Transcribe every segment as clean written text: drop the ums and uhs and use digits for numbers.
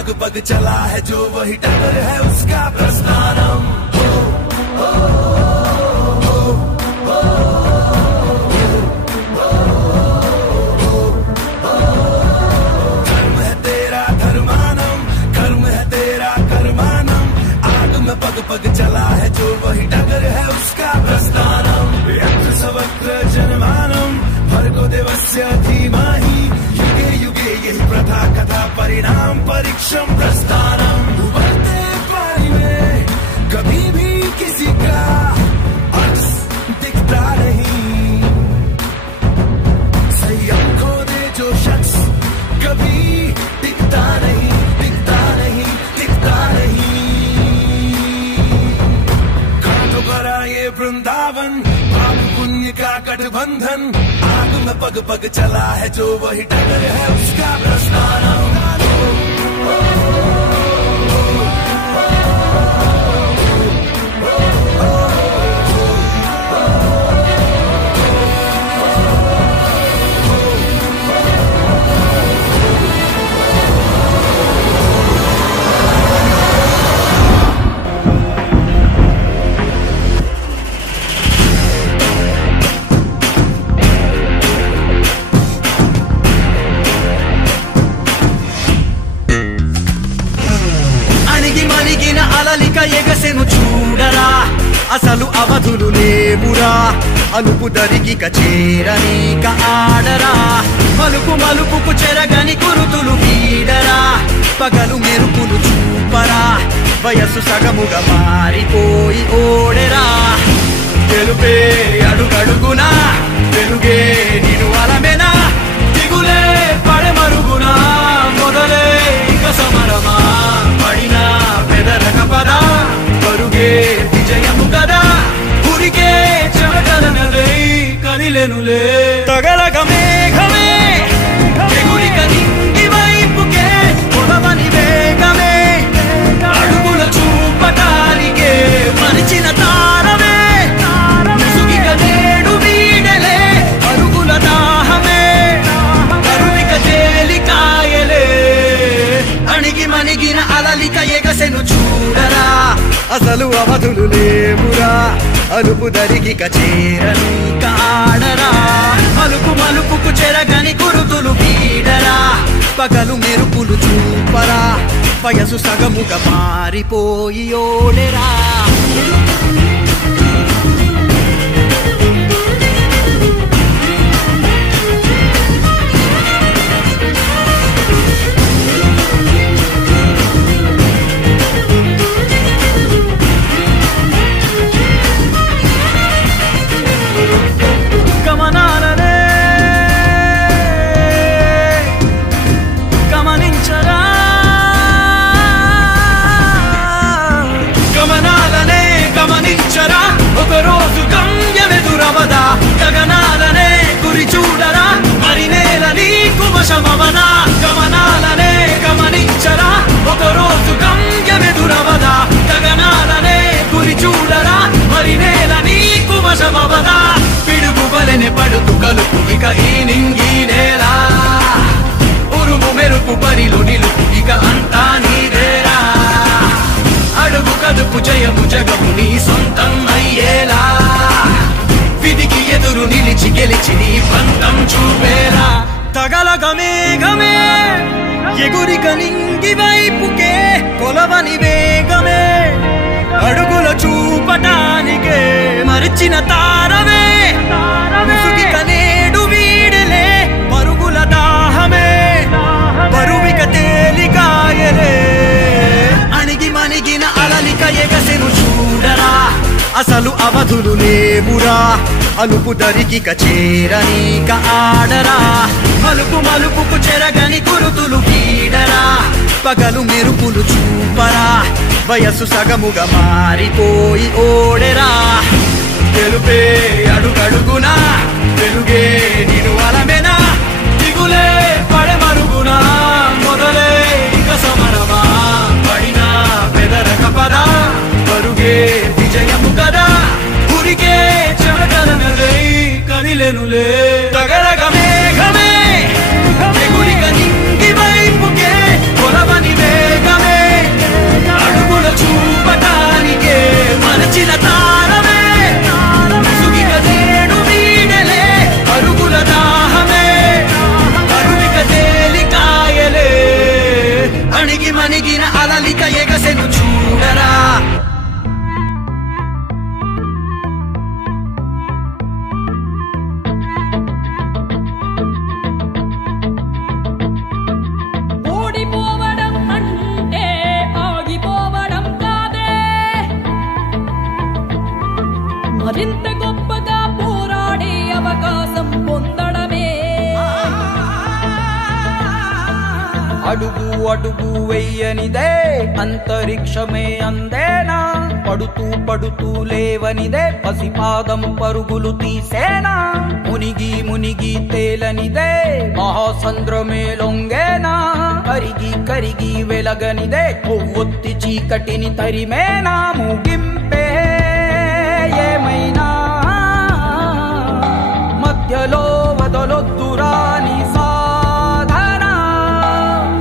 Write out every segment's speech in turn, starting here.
पग पग चला है जो वही टगर है उसका प्रस्थानम। कर्म है तेरा धर्मानम, कर्म है तेरा कर्मानम। आग में पग पग चला है जो वही टगर है उसका प्रस्थानम। यत्र सवत्र जनमानम भर्गो देवस्य धीमहि युगे युगे यही प्रथा कथा परिणाम परीक्षम प्रस्थानम। उबलते पानी में कभी भी किसी का अक्स दिखता नहीं, संयम खो दे जो शख्स कभी दिखता नहीं, दिखता नहीं, दिखता नहीं। कांटों भरा ये वृंदावन पाप पुण्य का गठबंधन। आग में पग पग चला है जो वही टगर है उसका प्रस्थानम। అలలిక ఎగసెను చూడరా అసలు అవధులు లేవురా అలుపు దరికిక చేరనీక ఆడరా మలుపు మలుపుకు చెరగని కురుతులు వీడరా పగలు మెరుపులు చూపరా వయస్సు సగముగా మారిపోయి ఓడెరా తెలుపే అడుగడుగునా వెలుగే నిను అలమెనా దిగులే పడమరుగునా మొదలే ఇక సమరమా పడినా పెదరక పద పరుగే విజయము గదా ఉరికే చెమటలనలే కదిలెనులే తగలగ మేఘమే ఎగురిక నింగి వైపుకే పొలవని వేగమే అడుగుల చూపటానికే మరిచిన తారమే ముసుగిక నేడు వీడలే అరుగుల దాహమే కరువిక తేలికాయలే అణిగి మణిగిన అలలిక ఎగసెను చూడరా అసలు అవధులు లేవురా అలుపు దరికిక చేరనీక ఆడరా మలుపు మలుపుకు చెరగని కురుతులు వీడరా పగలు మెరుపులు చూపరా వయసు సగముగా మారిపోయి ఓడెరా గమనాలనే గమనించరా గమనాలనే గమనించరా ఒకరోజు గమ్యమెదురవదా గగనాలనే గురి చూడరా మరి నేల నీకు వశమవనా గమనాలనే గమనించరా ఒకరోజు గమ్యమెదురవదా గగనాలనే గురి చూడరా మరి నేల నీకు వశమవదా పిడుగువలెనే పడుతు కలుపు ఇక ఈ నింగి నేల ఉరుము మెరుపు పరిలు నిలుపు ఇక అంతా నీదేరా అడుగు కదుపు జయము జగము నీ సొంతం అయ్యేలా విధికి ఎదురు నిలిచి గెలిచి నీ పంతం చూపేలా తగలగ మేఘమే ఎగురిక నింగి వైపుకే కొలవని వేగమే అడుగుల చూపటానికే మరిచిన తారమే ముసుగిక నేడు వీడలే పరుగుల దాహమే బరువిక తేలికాయలే అణిగి మణిగిన అలలిక ఎగసెను చూడరా అసలు అవధులు లేవురా అలుపు దరికిక చేరనీక ఆడరా మలుపు మలుపుకు చెరగని కురుతులు వీడరా పగలు మెరుపులు చూపరా వయస్సు సగముగా మారిపోయి ఓడెరా తెలుపే అడుగడుగునా వెలుగే నిను అలమెనా దిగులే పడమరుగునా మొదలే ఇక సమరమా పడినా పెదరక పద పరుగే విజయము కదా ఉరికే చెమటలనలే కదిలెనులే తగలగ మేఘమే ఎగురిక నింగి వైపుకే కొలవని అడుగు అడుగు వెయ్యనిదే అంతరిక్షమే అందేనా, పడుతూ పడుతూ లేవనిదే పసిపాదం పరుగులు తీసేనా, మునిగి మునిగి తేలనిదే మహాసంద్రమే లొంగేనా, కరిగి కరిగి వెలగనిదే కొవ్వొత్తి చీకటిని తరిమేనా, ముగింపే ఏమైనా మధ్యలో వదలొద్దురాని సాధన,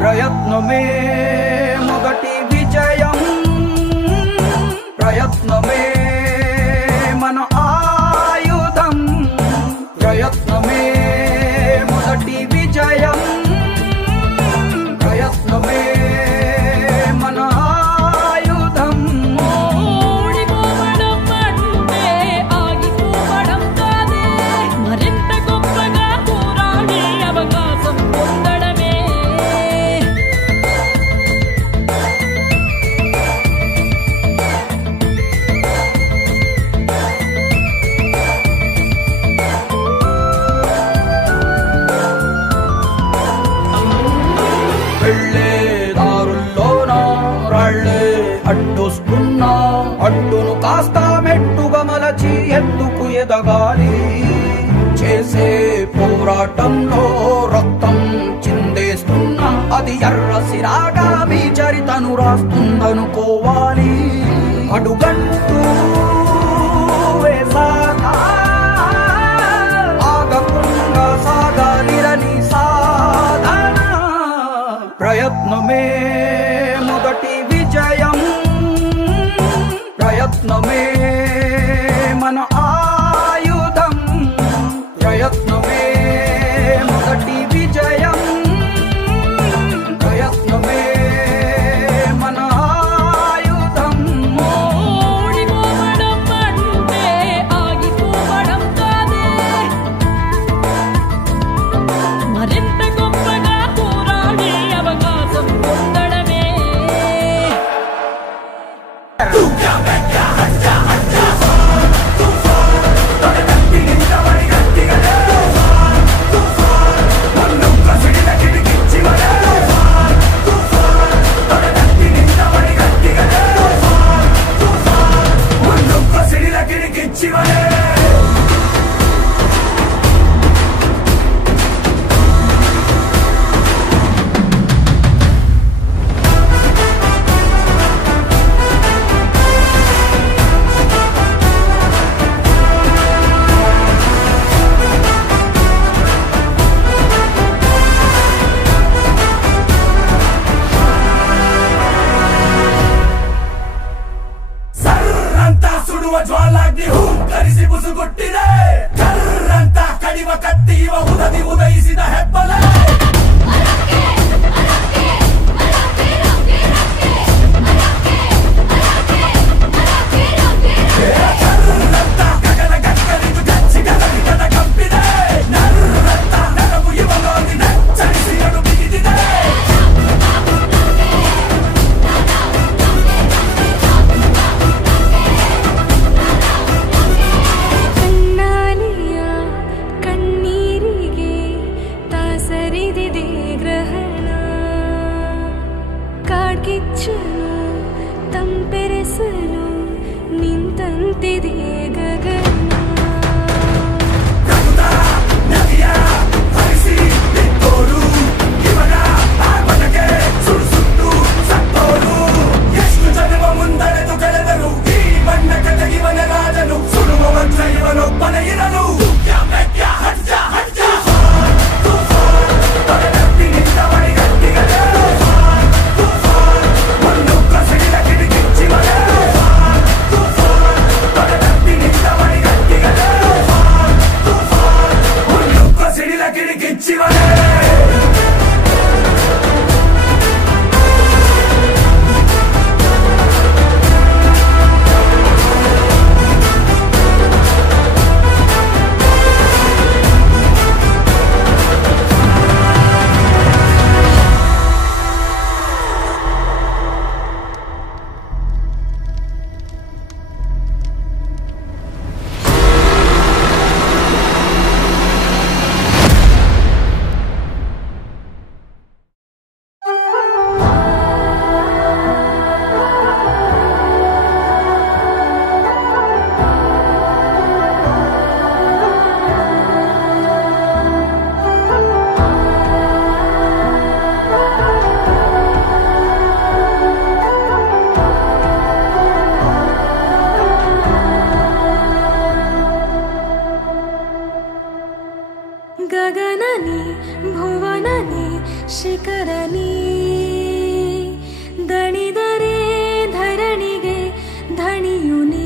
ప్రయత్నమే మొదటి విజయం, ప్రయత్నమే మన ఆయుధం, ప్రయత్నమే మొదటి విజయం, ప్రయత్నమే మన ఆయుధం. ఓడిపోవడం అంటే ఆగిపోవడం కాదే, మరింత గొప్పగా పోరాడే అవకాశం పొందడమే. వెళ్ళే దారుల్లోన రాళ్ళే అడ్డొస్తున్నా, అడ్డును కాస్త మెట్టుగా మలచి ఎత్తుకు ఎదగాలి, చేసే పోరాటంలో రక్తం చిందేస్తున్నా అది ఎర్ర సిరాగా మీ చరితను రాస్తుందనుకోవాలి, అడుగంటూ వేసాక ఆగకుండా సాగాలిరని సాధన, ప్రయత్నమే మొదటి విజయం, ప్రయత్నమే మన ఆయుధం, ప్రయత్నమే మొదటి విజయం, ప్రయత్నమే మన ఆయుధం. ఓడిపోవడం అంటే ఆగిపోవడం కాదే, మరింత గొప్పగా పోరాడే అవకాశం పొందడమే. ಶಿಖರನಿ ದಣಿದರೆ ಧರಣಿಗೆ ಧಣಿಯು ನೀ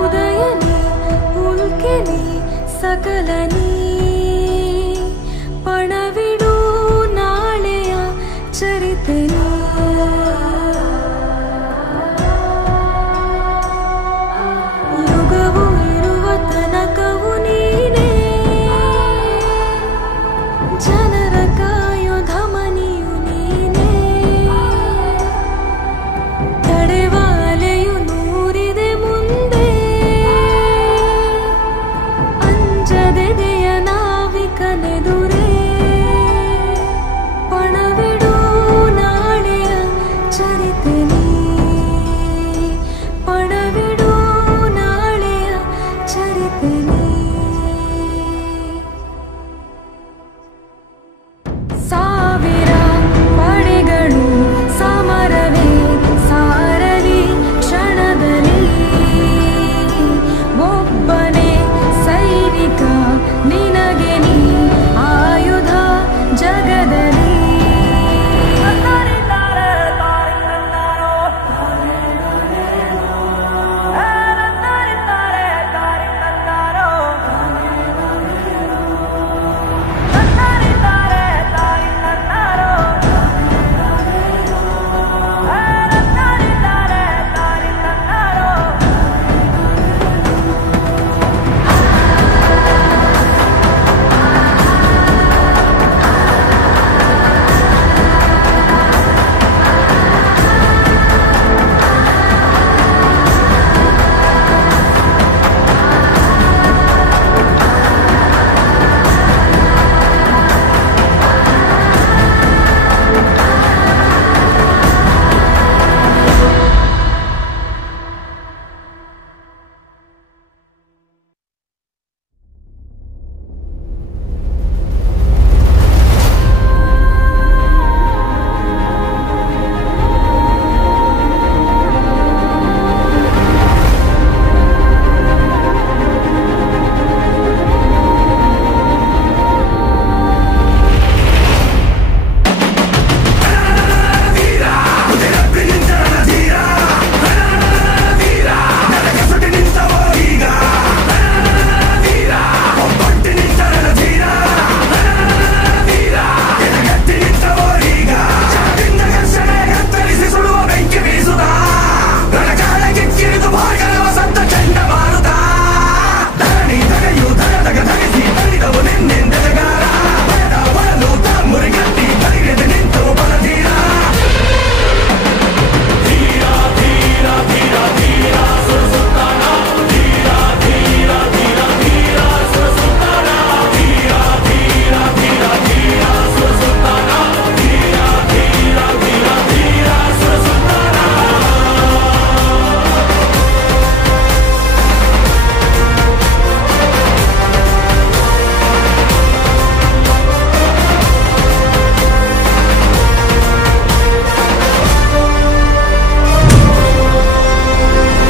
ಉದಯನಿ ಉಲ್ಕೆನಿ ಸಕಲನಿ ಪಣವಿಡು ನಾಳೆಯ ಚರಿತೆನಿ ಯುಗವು ಇರುವ ತನಕವು ನೀನೇ ಜನರ ಕಾಯೋ ಧಮನಿಯು ನೀನೇ ತಡೆವಾಲೆಯು ನೂರಿದೆ ಮುಂದೆ ಅಂಜದೆದೆಯ ನಾವಿಕನೆದು